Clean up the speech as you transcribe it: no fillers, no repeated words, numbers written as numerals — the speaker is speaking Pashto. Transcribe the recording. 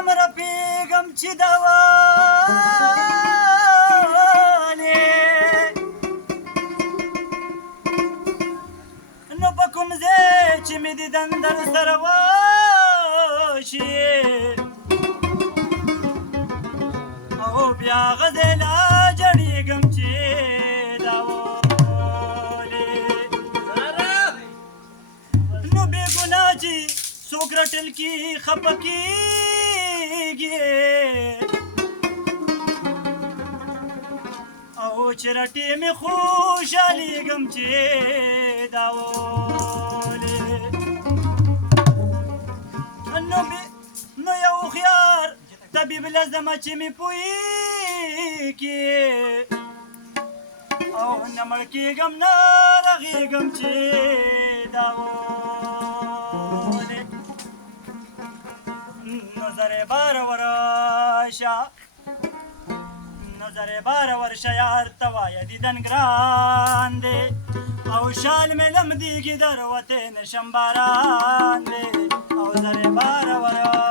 یم رفیقم چې دوالې نو په کوم ځای چې مې دیدن در سره وشي او بیا غزې لا جړېږم چې دوالې نو بې ګناه چې څوک رټل کې خفه کېږي او چې رټې مې خوشحالېږم چې داولې نو یو هوښیار طبیب لازمه چې مې پوهېږي او نه مړ کېږم نه رغېږم چې داولې نظر بار ورشه نظر بار ورشه یار ته وایه دیدن ګران دی او شال مې لمدېږي در وتې نشم باران دی او زر بار ورشه